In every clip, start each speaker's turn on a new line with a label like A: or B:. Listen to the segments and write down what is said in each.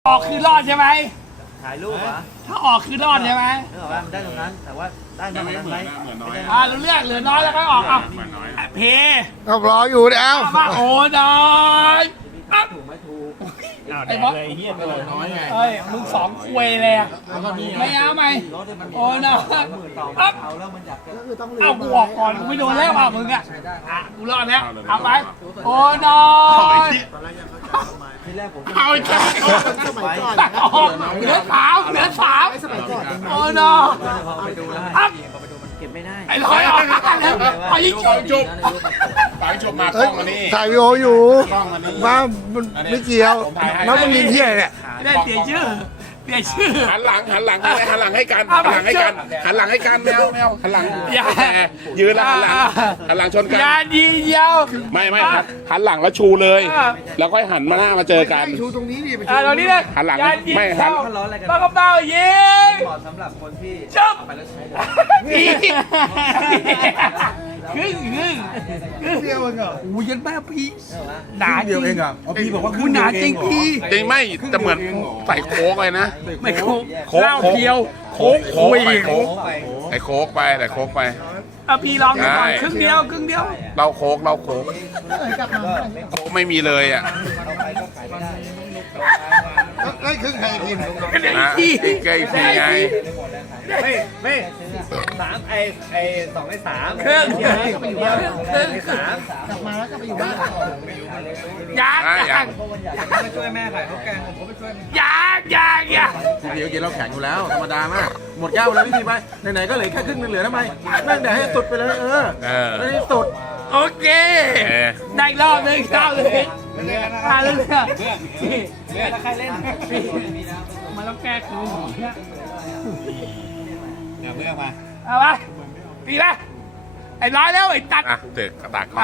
A: ออกคือรอดใช่ไหม
B: ถ่ายรูปเหรอ
A: ถ้าออกคือรอดใช่ไหม
B: นึกออกว่ามันได้ตรงนั้นแต่ว่าได้มากกว่านั้นไหม
A: รู้เรื่องเหลือน้อยแล้วก็ออกอ่ะเพ
C: ก็รออยู่แล้ว
A: มาโอ้น้อยปั๊บ
B: ถูกไหมถูก
A: ไอ้บอสเฮ้ยมึงสองควยเลยอ่ะไม่เอาไหมโอ้น้อยปั๊บ
B: เอาแล้วมันอยากจะ
A: เอากูออกก่อนกูไม่โดนแล้วอ่ะมึงอ่ะกูรอดแล้วเอาไปโอ้น้อย
B: ที่แรกผม
A: เอาอีกแล้วออกเหลือสามโอ้น้อย
B: พอไปดูแล้ว
A: ปั๊บ
B: พอไปดูมันเก็บไม่ได้
A: ไอ้ร้อยออกแล้วไปยิงจุบ
D: ปากจบมาก
C: เอ้
D: ล้
C: ย
D: องมานี่
C: ถ่ายวีดีโออยู่
D: กล้องมานี่
C: ว่ามันไม่เกี่ยวแล้วมันยิงที่ไหนเนี่ย
A: ได้เปลี่ยนชื่อ
D: หันหลังให้กันหันหลังให้กันหันหลังให้กันแมวหันหลังยืนแล้วหันหลังชนกัน
A: ยาดีเดียว
D: ไม่หันหลังแล้วชูเลย แล้วก็หันมาหน้ามาเจอกัน
C: ชูตรงนี้ดิไป
A: ตรงนี้เลย
D: หันหลัง
A: ยาดี
D: ไม่
A: เดี
D: หั
A: ย
D: น
A: ว
B: ร้อนอะไรกัน
A: ปากกระเป๋ายิง
B: เหมาะสำหรับคนที่
A: จุ๊บ
B: ไปแล้วใช้
A: ครึ่งเดียวเองเหรอโอ้ยยันแม่พี่หนาเดียวเองอ่ะพี่บอกว่าคุณหนาจริงพี่
D: จริงไม่แต่เหมือนใส่โค้กเลยนะ
A: ไม่โค้กเหล้าเพียวโค้ก
D: ไอ้โค้กไปแต่โค้กไป
A: พี่ลองดูก่อนครึ่งเดียว
D: เราโค้กโค้กไม่มีเลยอ่ะ
C: ได้ครึ่งใครกิน
D: นะใกล้ทีไง
B: ไม่สามไอสองไอสาม
A: ครึ่ง
B: ไอสาม
A: ยาก
B: อยากมาช่วยแม่ขายข้าวแกงผมก็ไปช่วย
A: ยาก
E: พี่ก็กินเราแข็งอยู่แล้วธรรมดามากหมดแก้วแล้วพี่ไปไหนๆก็เหลือแค่ครึ่งนึงเหลือทำไมนั่งแต่ให้สุดไปเลยให้สุด
A: โอเคได้รอบนึงเข้าเลยมาเรื่อย
B: ใครเล่น
A: มันต้องแก้คืนเนี่ย
B: เดี๋ยวเรื่องมา
A: เอาไปตีละไอ้ร้อยแล้วไอ้ตัด
D: อ่ะเจอกระตากกล้อง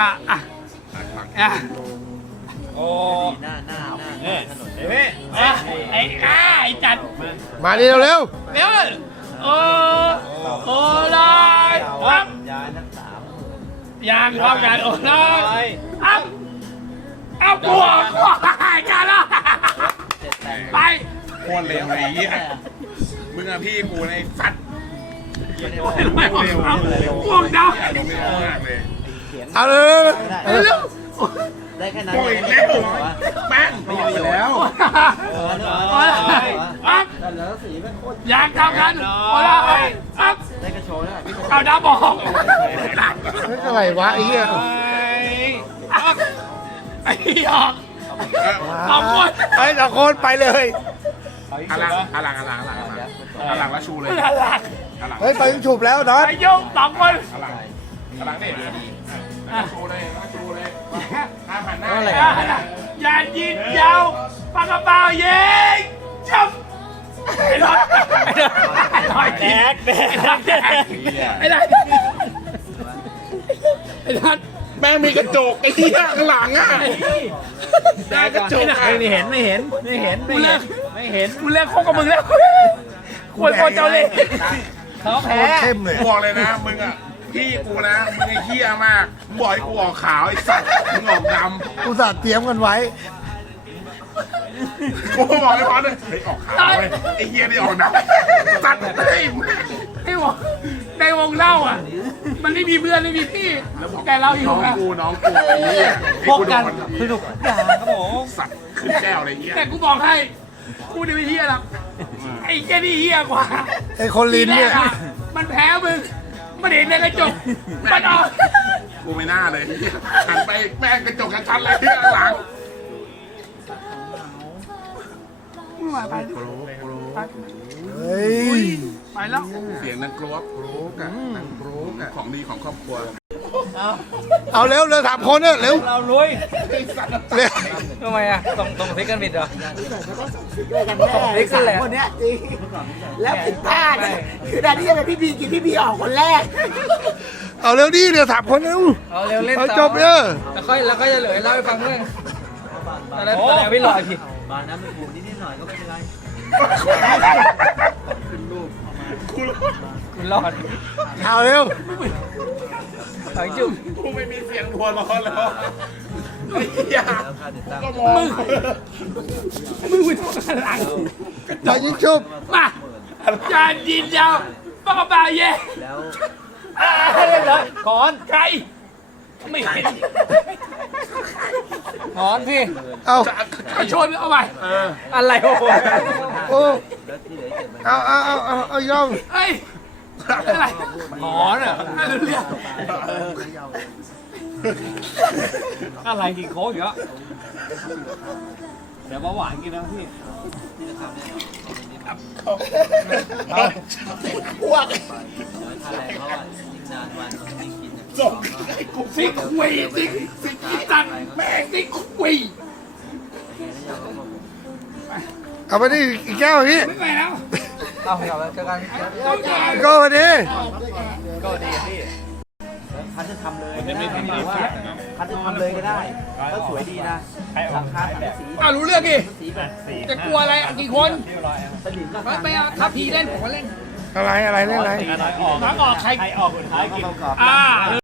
B: โอ้หน้าถนนเลย
A: ไอ้จัด
C: มาดิเร็ว
A: เร็วโอ้ร้อยปั๊บ
B: ยายทั้งสาม
A: ยางพร้อมกันโอ้ร้อยปั๊บเอาบวกกันแล้วไป
D: โคตรเร็วไอ้เหี้ยมึงอะพี่กูในสัตว์
A: ไม่บวกบวกดาว
D: เร็วมากเลย
C: ๆเอาเร็ว
A: เร็ว
B: ได้แค่นั้น
D: โอ้ยเร็วแป้ง
E: ไม่อยู่แล้ว
A: ปั๊บ
B: แล้วสีเป็นโคตร
A: ยางเท่ากันโอ้ร้อยปั๊บ
B: ได้กระโชว์แล้ว
A: เอาดาวบอก
C: อะไรวะไอ้เหี้ย
A: ไอ้หยอกสองคน
C: ไอ้ตะโคนไปเลย
D: หันหลังแล้วชูเลย
A: น่ารัก
C: เฮ้ยไปฉุบแล้วน็อต
A: ไอ้โยงสองคน
D: หันหลังนี่ชูเลยหันหน้า
A: อย่ายิงยาวปากกระเป๋ายิงจับไอ้รถแดกไอ้รถไอ้รถ
D: แม่งมีกระจกไอ้ที่ข้างหลังอ่ะแดกกระจก
B: ไม่เห็นกูเลิกคบกับมึงแล้ว
A: ควรโคเจ้าเลย
B: เขาแพ้
C: เข้มเลย
D: บอกเลยนะมึงอ่ะพี่กูนะมึงไอ้เหี้ยมากมึงบอกให้กูออกขาวไอ้สัตว์มึงออกดำ
C: อุตส่าห์เตรียมกันไว้
D: กูบอกไอ้พอเลยเฮ้ยออกขาวเว้ยไอ้เหี้ยนี่ออกดำสัตว์เฮ้ย
A: ไอ้วงในวงเล่าอ่ะ มันไม่มีเพื่อนไม่มีพี่แต่เราอยู่
D: น้อง
A: อะ
D: กูไอ้เหี้ย
B: พบกันสนุกอย่างครับผม
D: สัตว์ขึ้นแก้วอะไรเงี้ย
A: แต่กูบอกให้กูนี่ไม่เฮียหรอกไอ้แค่นี่เฮียกว่า
C: ไอ้คนลิ้นเนี่ย
A: ทีแรกอะมันแพ้มึงมันเห็นในกระจกมันออก
D: กูไม่น่าเลยหันไปแม่งกระจกชัดๆเลยที่ข้างหลัง
C: เฮ้ย
A: ไปแล้ว
D: เสียงนังกรวบของดีของครอบครัว
C: เอาเร็วถามคนเนี่ยเร็ว
B: เราลุย
C: เร็ว
B: ทำไมอ่ะต้องพลิกกันผิดเหรอ
F: พลิกกันแหละคนเนี้ยจริงแล้วผิดพลาดคือตอนที่จะเป็นพี่บีกินพี่บีออกคนแรก
C: เอาเร็วดิเดี๋ยวถามคนเร็ว
B: เอาเร็วเล่น
C: เอาจบเนี่ย
B: แล้วก็จะเหลือเล่าให้ฟังเรื่องตอนแรกพี่ลอยผิดบานน้ำเป็นหูนิดหน่อยก็ไม่เป็นไรคุณรอด
C: เอาเร็ว
B: ฝังจุ่ม
D: กูไม่มีเสียงหัวร้อนแล้ว
A: ก็มองมึงไปทำอะไร
C: อย่ายิงชุบ
A: มาจานยินยาวปากกระเป๋าเย่แล้วเล่นเลยขอนใครไม่เห็น
B: ถอนพี่
C: เอา
A: ไอ้ชนเอาไป
B: อะไรโอ้โห
C: โอ้เอายอม
A: เฮ้ยอะไรขอนอ่ะไม่รู้เรื่องอะไรกินโค้กอยู่อ่ะเดี๋ยวเบาหวานกินนะพี่ ซิกคุยซิกตันแม่งซิกคุย
C: เอาไปดิอีกแก้วพี่
A: ไม่ไปแล้ว
B: เอาเดี๋ยวเจอกัน
A: ต้องการ
C: ก็มาดิ
F: พันจะทำเลยก็ได้พันจะทำเลยก็ได้ก็สวยดีนะราคาสังกะสี
A: รู้เรื่องดิ
F: สีแบบสี
A: จะกลัวอะไรกี่คน
F: สนิมรา
A: ไม่
F: คา
A: ไม่เอาถ้าพีเล่นผมก็เล่น
C: อะไรเล่นอะไร
A: น้องออกใครออกคนท้ายกิน